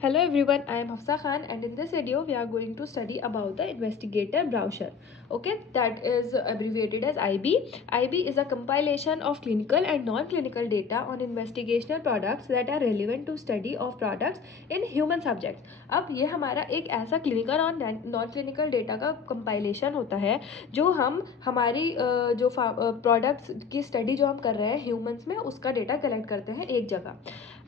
Hello everyone, I am Hafsa Khan and in this video we are going to study about the investigator brochure. Okay, that is abbreviated as IB. IB is a compilation of clinical and non-clinical data on investigational products that are relevant to study of products in human subjects. अब ये हमारा एक ऐसा clinical और non clinical data का compilation होता है जो हम हमारी जो प्रोडक्ट्स की स्टडी जो हम कर रहे हैं ह्यूमंस में उसका डेटा कलेक्ट करते हैं एक जगह.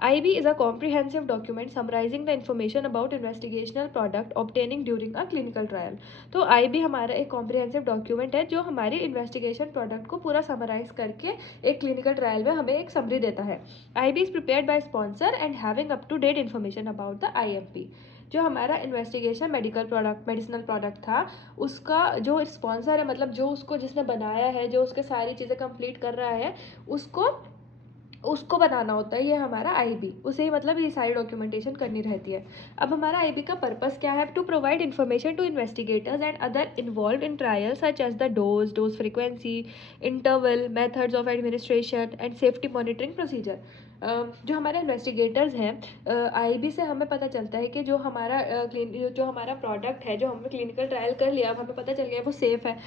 IB is a comprehensive document summarizing the information about investigational product obtaining during a clinical trial. तो IB हमारा एक comprehensive document है जो हमारी investigation product को पूरा summarize करके एक clinical trial में हमें एक summary देता है. IB is prepared by sponsor and having up to date information about the IMP. जो हमारा इन्वेस्टिगेशन मेडिसिनल प्रोडक्ट था उसका जो स्पॉन्सर है, मतलब जो उसको जिसने बनाया है, जो उसके सारी चीज़ें कंप्लीट कर रहा है, उसको बनाना होता है ये हमारा आईबी. उसे ही मतलब ये सारी डॉक्यूमेंटेशन करनी रहती है. अब हमारा आईबी का पर्पस क्या है? To provide information to investigators and other involve in trial such as the dose frequency, interval, methods of administration and safety monitoring procedure. जो हमारे इन्वेस्टिगेटर्स हैं, आईबी से हमें पता चलता है कि जो हमारा प्रोडक्ट है जो हमने क्लिनिकल ट्रायल कर लिया, अब हमें पता चल गया वो सेफ़ है.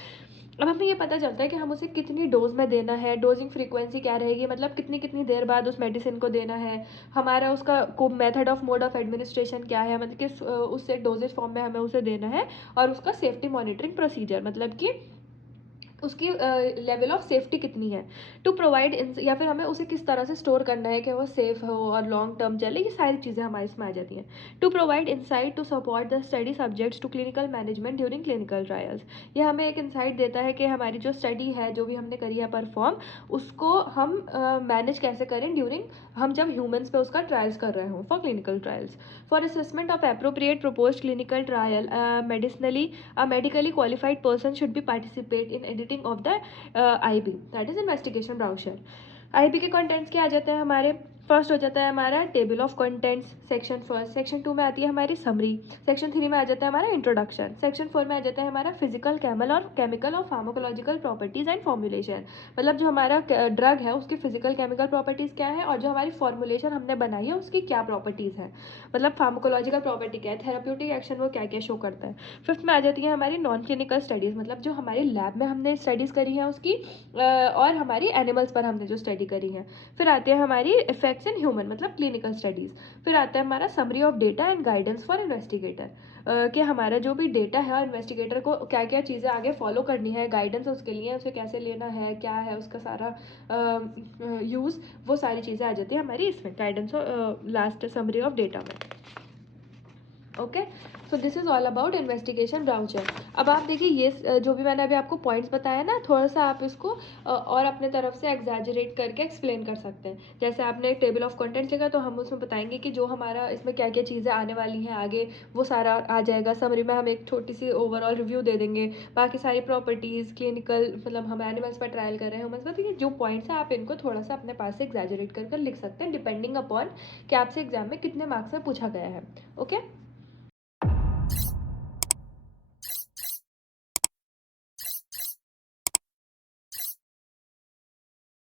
अब हमें ये पता चलता है कि हम उसे कितनी डोज में देना है, डोजिंग फ्रीक्वेंसी क्या रहेगी, मतलब कितनी कितनी देर बाद उस मेडिसिन को देना है, हमारा उसका को method of mode of administration क्या है, मतलब किस उससे डोजेज फॉर्म में हमें उसे देना है, और उसका सेफ्टी मॉनिटरिंग प्रोसीजर मतलब कि उसकी लेवल ऑफ सेफ्टी कितनी है. टू प्रोवाइड या फिर हमें उसे किस तरह से स्टोर करना है कि वो सेफ हो और लॉन्ग टर्म चले, ये सारी चीज़ें हमारे इसमें आ जाती हैं. To provide insight to support the study subjects to clinical management during clinical trials. ये हमें एक इंसाइट देता है कि हमारी जो स्टडी है, जो भी हमने करी है परफॉर्म, उसको हम मैनेज कैसे करें ड्यूरिंग हम जब ह्यूमन्स पे उसका ट्रायल्स कर रहे हों for clinical trials. For assessment of appropriate propose clinical trial medicinally a medically qualified person should be participate in editing of the IB, that is investigation brochure. IB के contents क्या आ जाते हैं हमारे? फर्स्ट हो जाता है हमारा table of contents, section first. Section 2 में आती है हमारी समरी. सेक्शन 3 में आ जाता है हमारा इंट्रोडक्शन. सेक्शन 4 में आ जाता है हमारा फिजिकल, केमिकल और फार्माकोलॉजिकल प्रॉपर्टीज़ एंड फॉर्मुलेशन. मतलब जो हमारा ड्रग है उसकी फिजिकल केमिकल प्रॉपर्टीज़ क्या है और जो हमारी फॉर्मुलेशन हमने बनाई है उसकी क्या प्रॉपर्टीज़ है, मतलब फार्माकोलॉजिकल प्रॉपर्टी क्या है, थेराप्यूटिक एक्शन वो क्या क्या शो करता है. फिफ्थ में आ जाती है हमारी नॉन क्लिनिकल स्टडीज़, मतलब जो हमारी लैब में हमने स्टडीज़ करी है उसकी और हमारी एनिमल्स पर हमने जो स्टडी करी है. फिर आते हैं हमारी इफेक्ट्स इन ह्यूमन, मतलब क्लिनिकल स्टडीज़. फिर आता है हमारा summary of data and guidance for investigator, कि हमारा जो भी डेटा है और इन्वेस्टिगेटर को क्या क्या चीज़ें आगे फॉलो करनी है, गाइडेंस उसके लिए, उसे कैसे लेना है, क्या है उसका सारा यूज़, वो सारी चीज़ें आ जाती है हमारी इसमें गाइडेंस और लास्ट समरी ऑफ डेटा में. Okay, so this is all about investigation brochure. अब आप देखिए ये जो भी मैंने अभी आपको पॉइंट्स बताया ना, थोड़ा सा आप इसको और अपने तरफ से एग्जैजरेट करके एक्सप्लेन कर सकते हैं. जैसे आपने एक टेबल ऑफ कंटेंट्स लिखा तो हम उसमें बताएंगे कि जो हमारा इसमें क्या क्या चीज़ें आने वाली हैं आगे, वो सारा आ जाएगा. समरी में हम एक छोटी सी ओवरऑल रिव्यू दे देंगे, बाकी सारी प्रॉपर्टीज़, क्लिनिकल, मतलब हम एनिमल्स पर ट्रायल कर रहे हैं ह्यूमन्स पर, तो ये जो पॉइंट्स हैं आप इनको थोड़ा सा अपने पास से एग्जैजरेट कर लिख सकते हैं डिपेंडिंग अपॉन कि आपसे एग्जाम में कितने मार्क्स में पूछा गया है. ओके.